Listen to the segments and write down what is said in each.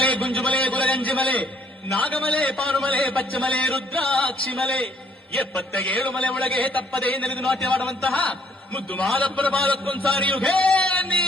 ಗುಂಡುಮಲೆ ಗುಂಜುಮಲೆ ಗುಲಗಂಜಿಮಲೆ ನಾಗಮಲೆ ಪಾರುಮಲೆ ಪಚ್ಚಮಲೆ ರುದ್ರಾಕ್ಷಿಮಲೆ 77 ಮಲೆ ಒಳಗೆ ತಪ್ಪದೆ ನೆಲೆದು ನಾಟ್ಯ ಮಾಡುವಂತಹ ಮುದ್ದು ಮಾದಪ್ಪನ ಬಾಲಕ್ಕೊಂದ್ಸಾರಿಯು ಘೇನಿ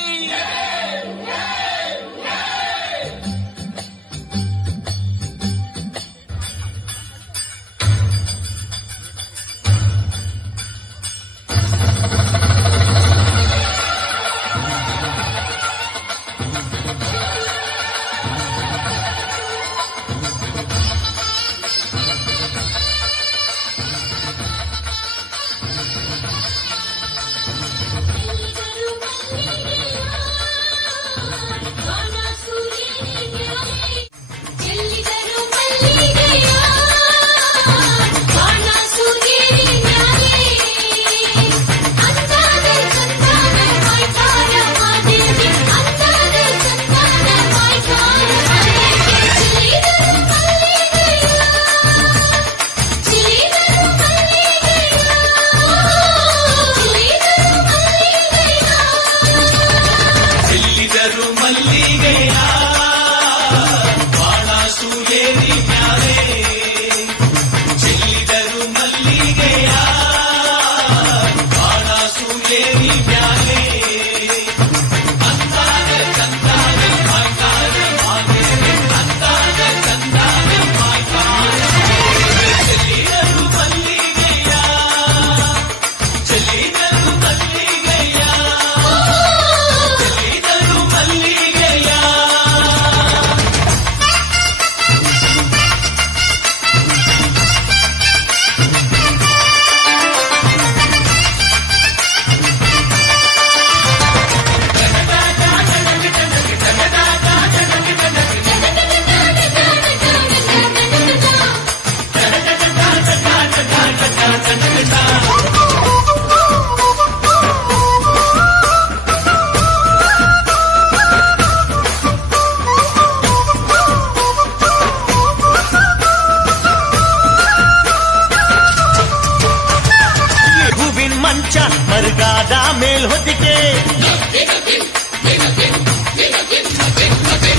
ಮರ್ಗಾದ ಮೇಲ್ ಹೊದಿಕೆ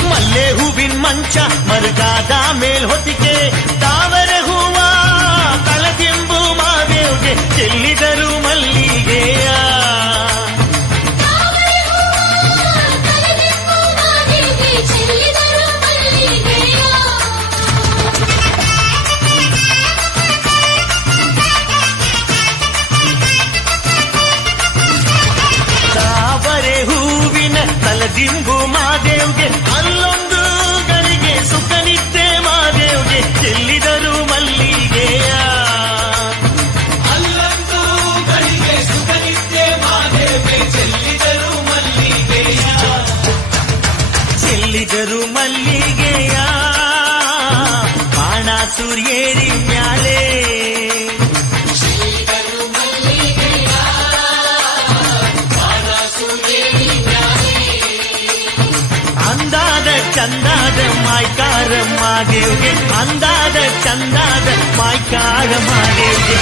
ಮಲ್ಲೆ ಹೂವಿನ ಮಂಚ ಮರ್ಗಾದ ಮೇಲ್ ಹೊದಿಕೆ ತಾವರೆ ಹೂವ ತಳದಿಂಬು ಮಾದೇವ್ಗೆ ಚೆಲ್ಲಿದರು ಮಲ್ಲಿಗೆಯ ದಿಂಬು ಮಾದೇವ್ಗೆ ಅಲ್ಲೊಂದು ಗಳಿಗೆ ಸುಖ ನಿದ್ದೆ ಮಾದೇವ್ಗೆ ಚೆಲ್ಲಿದರು ಮಲ್ಲಿಗೆಯ ಅಲ್ಲೊಂದು ಗಳಿಗೆ ಸುಖ ನಿದ್ದೆ ಮಾದೇವ್ಗೆ ಚೆಲ್ಲಿದರು ಮಲ್ಲಿಗೆಯ ಚೆಲ್ಲಿದರು ಮಲ್ಲಿಗೆಯ ಬಾಣ ಸೂರ್ಯೇರಿ ಮ್ಯಾಲೆ ಚಂದಾದ ಮಾಯ್ಕಾರ ಮಾದೇವ್ಗೆ ಅಂದಾದ ಚಂದಾದ ಮಾಯ್ಕಾರ ಮಾದೇವ್ಗೆ